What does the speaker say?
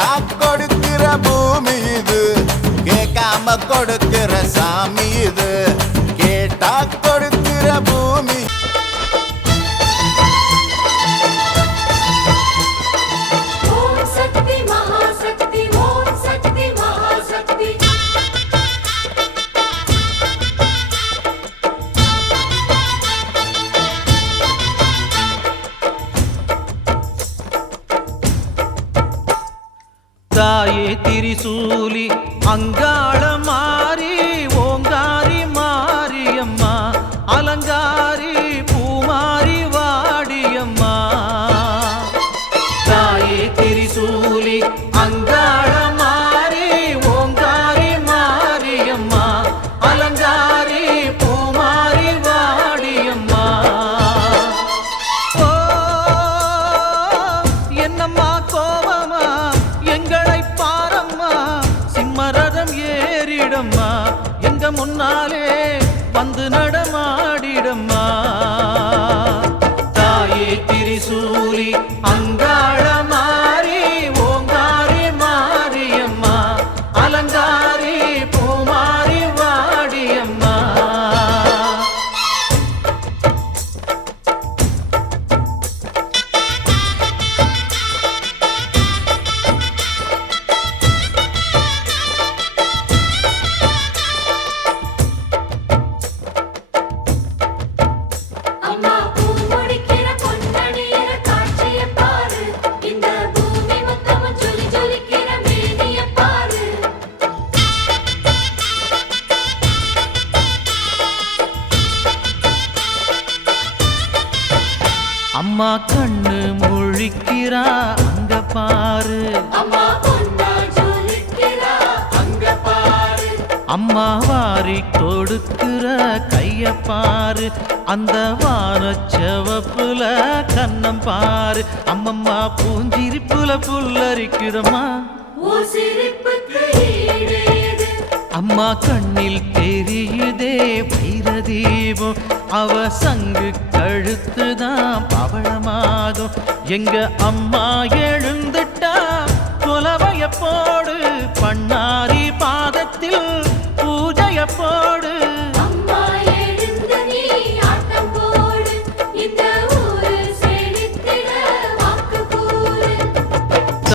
கேட்டா கொடுக்கிற பூமி இது, கேட்காம கொடுக்கிற சாமி இது, கேட்டா கொடுக்கிற பூமி. தாயே திரிசூலி அங்காள மாறி ஓங்காரி மாரியம்மா அலங்காரி பூமாரி வாடியம்மா. தாயே திரிசூலி அங்காள மாறி ஓங்காரி மாரியம்மா அலங்காரி பூமாரி வாடியம்மா. ஓ என்னம்மா கோபமா எங்களை பாரம்மா, சிம்மரதம் ஏறிடம்மா, எங்க முன்னாலே வந்து நடமாடிடம்மா. தாயே திரிசூலி அங்காள மாறி ஓங்காரி மாரியம்மா அலங்காரி பூமாரி வாடியம்மா. அம்மா கண்ணு முழிக்கிறா அங்க பாரு, அம்மா வாரி கொடுக்கிற கைய பாரு, அந்த வானச்சவப்புல கண்ணம் பாரு. அம்மம்மா பூஞ்சிரிப்புல புல்லரிக்கிறம்மா, அம்மா கண்ணில் தெரியுதே வைரதீபம், அவ சங்கு கழுத்துதான் பவளமாகும். எங்க அம்மா எழுந்துட்டா கொலவைய போடு, பண்ணாரி பாதத்தில் பூஜைய போ.